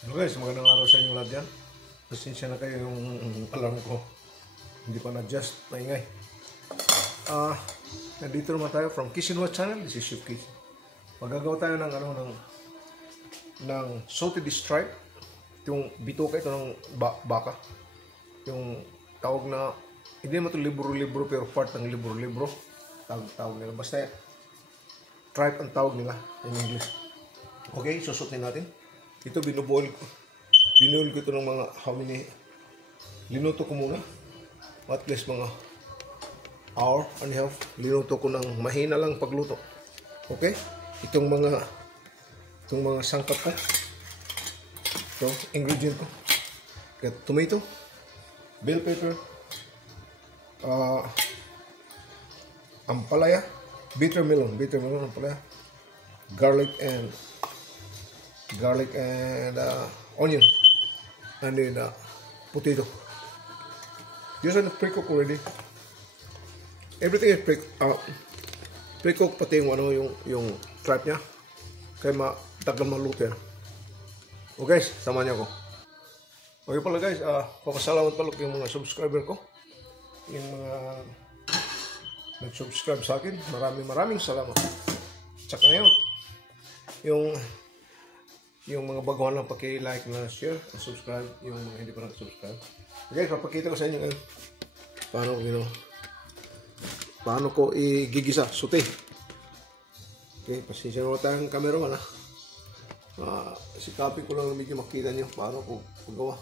Hello guys, magandang araw sa inyo lahat yan. Pasensya na kayo yung alarm ko. Hindi pa na-adjust, maingay. Nandito naman tayo from Kishinwa Channel. This is Chef Kish. Magagawa tayo ng salted stripe. Yung bituka ito ng baka. Yung tawag na, hindi naman ito libro-libro pero part ng libro-libro. Tawag nila. Basta tripe ang tawag nila in English. Okay, susutin natin. Ito binuboil ko. Binuboil ko ito ng mga how many. Linuto ko muna. At least mga hour and a half. Linuto ko ng mahina lang pagluto. Okay? Itong mga sangkap ko. Ito, ingredient ko. Got tomato, bell pepper, ampalaya, bitter melon, ampalaya, garlic and onion, and then potato. These are pre-cooked already. Everything is pre-cooked, pati yung tripe niya. Kaya matagal maluto yan. Okay guys, sama niyo ako. Okay pala guys, papasalamat pala yung mga subscriber ko. Yung mga nag-subscribe sa akin. Maraming salamat. Tsaka ngayon, yung mga baguhan lang paki-like na share, subscribe, yung mga hindi pa nag-subscribe. Okay, papakita ko sa inyo ngayon paano ko igigisa, sute. Okay, pasensya na tayong cameraman ha. Sikapin ko lang na medyo makita niyo paano ko paggawa.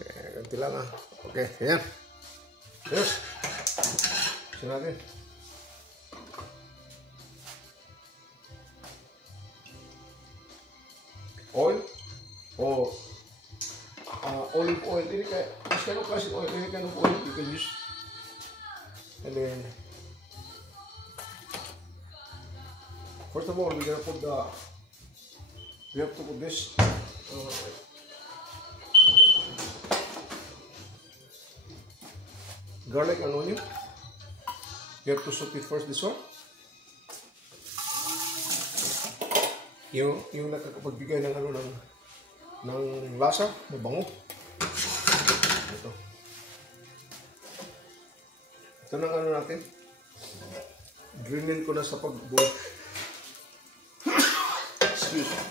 Okay, ganti lang ha. Okay, ayan. Yes. Gusto natin. Oil o olive oil. Ini kayak this kind of classic oil. Any kind of oil you can use. And then first of all, we have to put this garlic and onion. You have to saute first this one. Yung nakakapagbigay ng ng lasa, mabango. Ito nang natin. Drinin ko na sa pag-boil. Excuse me.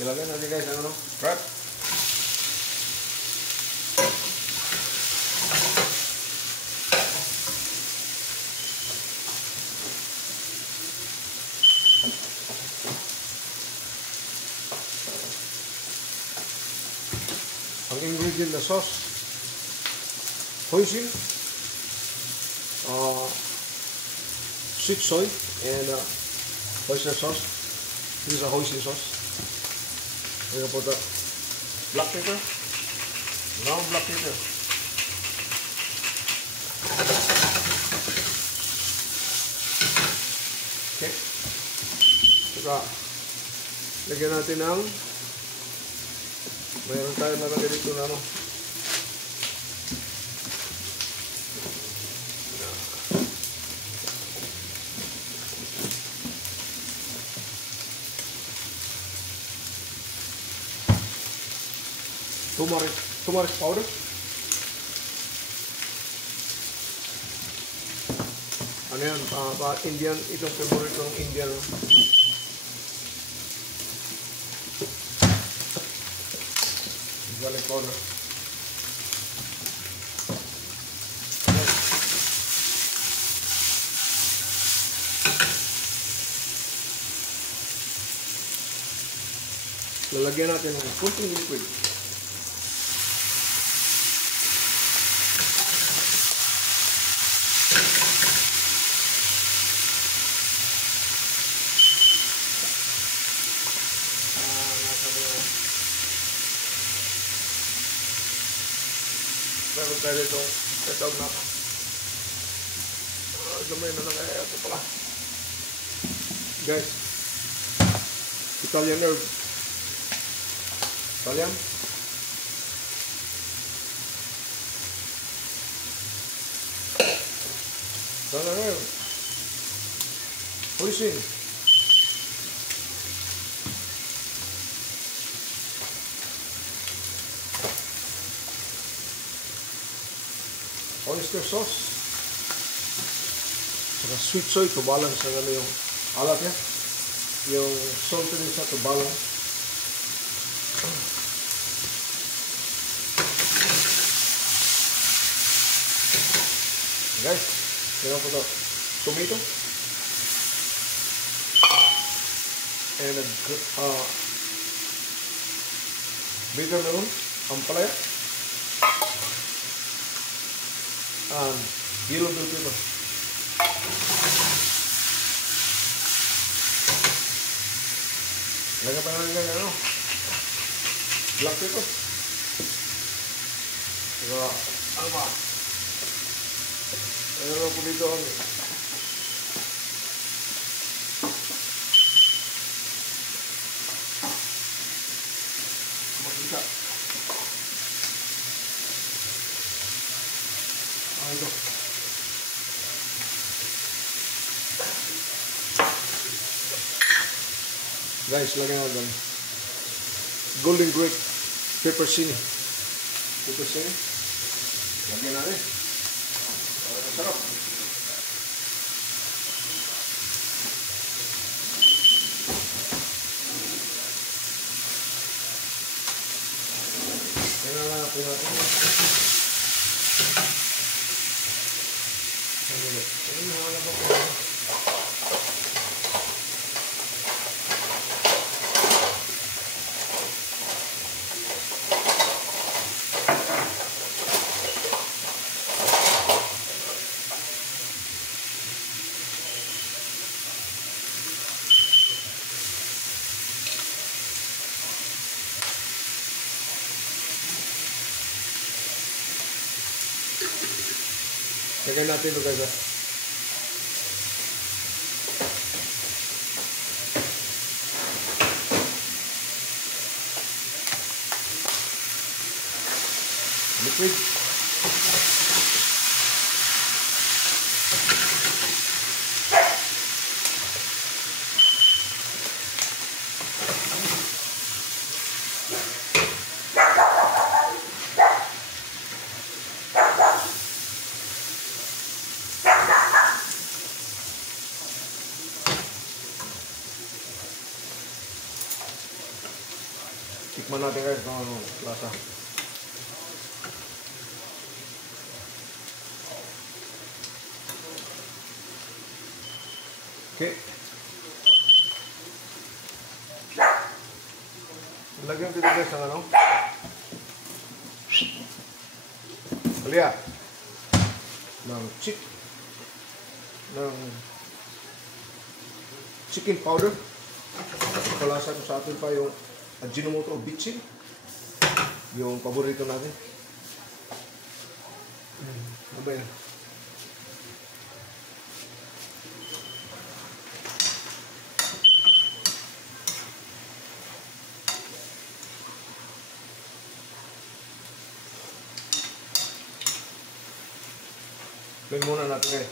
Ilagay natin guys ang wrap. Ang ingredient na sauce, hoisin, sweet soy, and oyster sauce. This is a hoisin sauce. We're gonna put the black pepper, ground black pepper. Okay. Saka, lagyan natin ng, mayroon tayo nalagay dito na turmeric powder. Ano yan? Indian, itong favorite ng Indian. garlic powder. Lalagyan natin ng kunting liquid. Meron tayo itong setawag na gamay na lang kaya ito pala. Guys, Italian herb. Italian. Italian herb. Hoisin. Oyster sauce. Saka sweet soy to balance ang ano yung alat niya. Yung saltiness na to balance. Guys, meron po ito tomato and bitter melon, ampalaya, and yellow bell pepper. Lagyan pa naman ganyan, ano? Black pepper. Diba, ano ba? Meron po dito ang magkita. Ito. Guys, lagyan natin golden grape peppersini. Peppersini. Lagyan natin. Para masarap. Kailangan natin natin. Lagyan natin ito guys. Liquid. Tikman natin guys kung ano lasa. Okay. Lagyan dito guys ang ano. Kalya. Ng chicken powder. Palasa ko sa atin pa yung Ajinomoto o bitchin. Yung paborito natin. Ano ba yan? Gawin muna natin guys.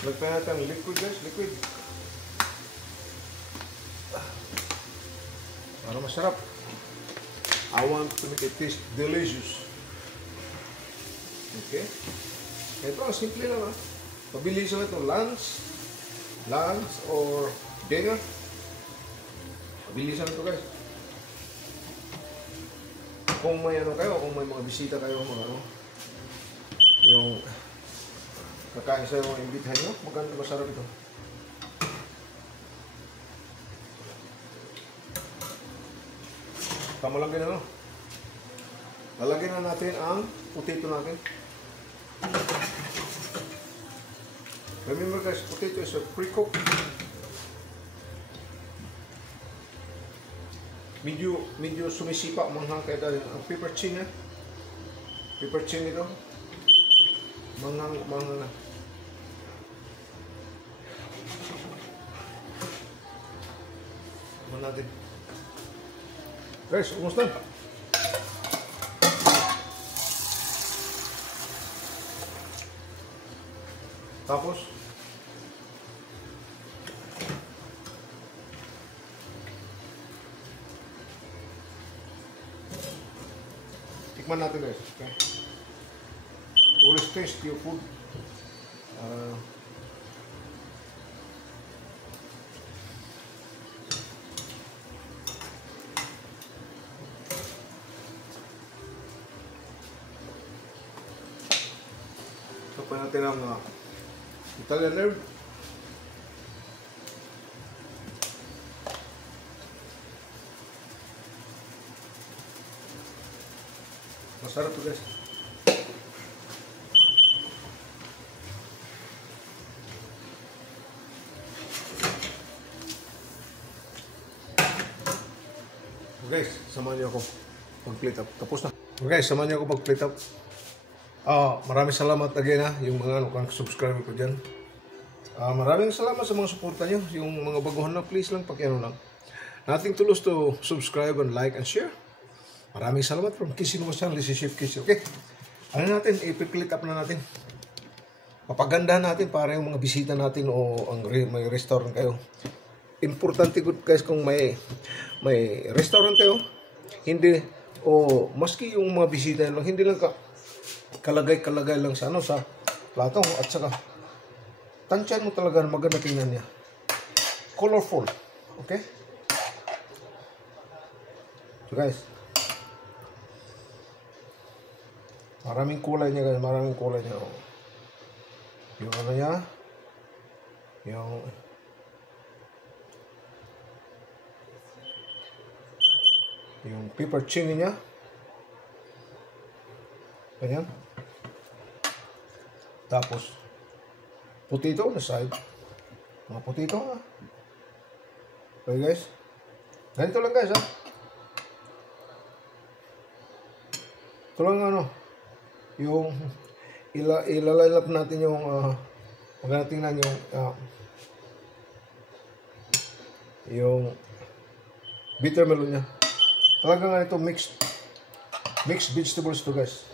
Lagyan natin ang liquid guys, liquid. para masarap. I want to make it taste delicious. Okay? Ito, simple lang ha. Pabilis lang ito. Lunch or dinner. Pabilis lang ito guys. Kung may ano kayo, kung may mga bisita kayo, mga ano, yung kakain sa mga imbitahan nyo, maganda masarap ito. Tama lang din ano. Lalagyan na natin ang potato natin. Remember guys, potato is a pre-cooked. Medyo sumisipa manghang kaya dahil ang pepper ching pepper ching ito manghang na natin guys, almost done. Tapos tikman natin guys. Okay. Always taste your food. Tapos natin ang Italian herb. Masarap to guys. Guys, samahan niyo ako mag-plate up. Tapos na. Guys, samahan niyo ako mag-plate up. Maraming salamat again ha, yung mga subscriber ko dyan. Maraming salamat sa mga suporta nyo. Yung mga baguhan na, please lang, pakiano lang. Nothing to lose to subscribe and like and share. Maraming salamat from Kissin Was Channel. This is Chef Kiss. Okay? Ano natin, i-plate up na natin. Papagandahan natin para yung mga bisita natin o may restaurant kayo. Importante good guys kung may restaurant kayo, hindi o maski yung mga bisita lang, hindi lang kalagay lang sa sa plato at saka tansyan mo talaga maganda tingnan niya. Colorful. Okay? So guys, maraming kulay niya guys, maraming kulay niya. Yung ano niya, yung pepper chili niya. Ganyan. Tapos, potato na side. Mga potato ha. Okay guys. Ganito lang guys ha. Ito lang ano. Yung ilalay up natin yung maganatingnan yung bitter melon niya. Talaga nga ito mixed vegetables to guys.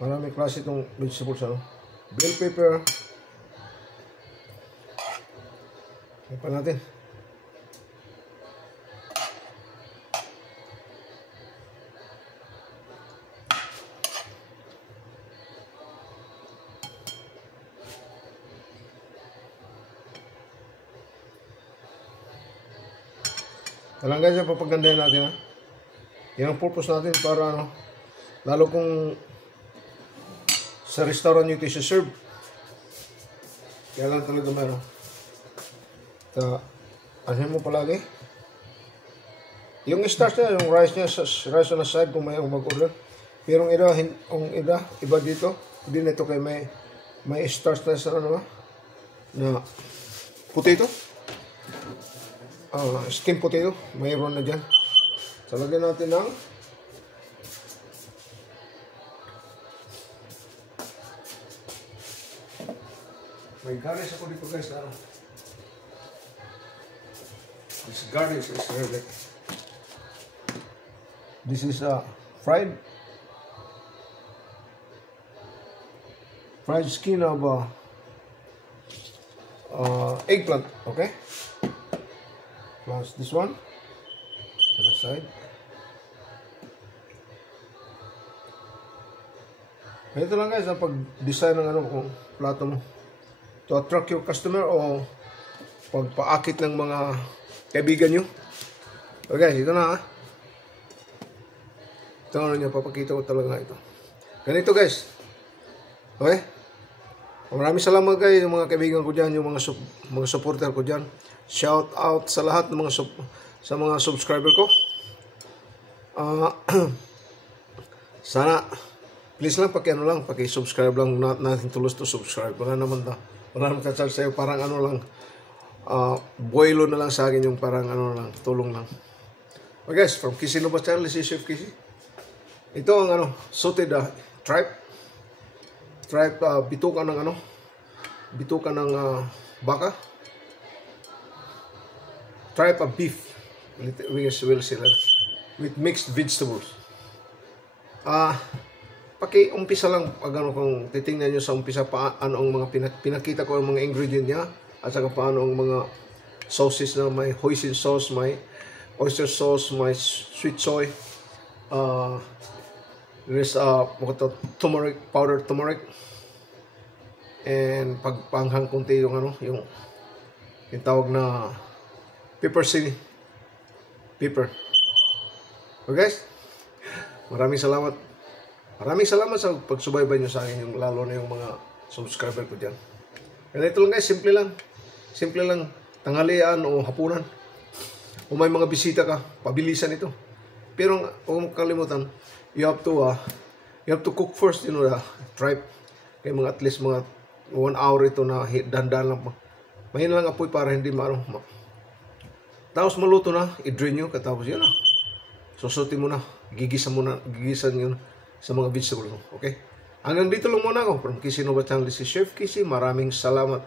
Maraming klase itong vegetables ano. Bell pepper. Ano pa natin? Alam guys, papagandahin natin ha. Yan ang purpose natin para ano, lalo kung sa restaurant nyo ito serve. Kaya lang talaga meron. Asin mo palagi. Yung starch niya, yung rice niya, rice on the side kung may mag-order. Pero iba dito. Hindi na ito kay may starch na sa ano na potato. Steamed potato, mayroon na dyan. So, lagyan natin ng may garnish ako dito guys. This garnish is really. This is fried skin of eggplant, okay? Plus this one. Other side. Ito lang guys, ang pag-design ng kung plato mo. To attract your customer o pagpaakit ng mga kaibigan nyo. Okay, ito na Ito nyo, papakita ko talaga ito. Ganito guys. Okay? Maraming salamat guys, yung mga kaibigan ko dyan, yung mga supporter ko dyan. Shout out sa lahat ng sa mga subscriber ko. Sana please lang paki-subscribe lang, natin tulos to subscribe. Wala naman ka-charge sa'yo, parang boilo na lang sa akin yung parang tulong lang. Okay guys, from Kissy Nova Channel, this is Chef Kissy. Ito ang salted tripe, bituka ng baka. Tripe of beef, will say that, with mixed vegetables. Paki-umpisa lang kung titingnan nyo sa umpisa paano ang mga pinakita ko ang mga ingredient niya at saka paano ang mga sauces na may hoisin sauce, may oyster sauce, may sweet soy, there's turmeric, powdered turmeric, and pagpanghang kunti yung yung tawag na pepper. Okay guys, maraming salamat sa pagsubaybay nyo sa akin, yung lalo na yung mga subscriber ko dyan. Kaya ito lang guys, simple lang, tanghalian o hapunan, o may mga bisita ka, pabilisan ito. Pero huwag mong kalimutan, you have to cook first, the tripe. Kaya at least mga 1 hour ito na dandan lang. Mahina lang apoy para hindi tapos maluto na, i-drain nyo, katapos yun na. Susutin mo na, gigisan yun sa mga vegetable mo. Okay? Hanggang dito lang muna ako. From Kissy Nova Channel, this is Chef Kissy. Maraming salamat.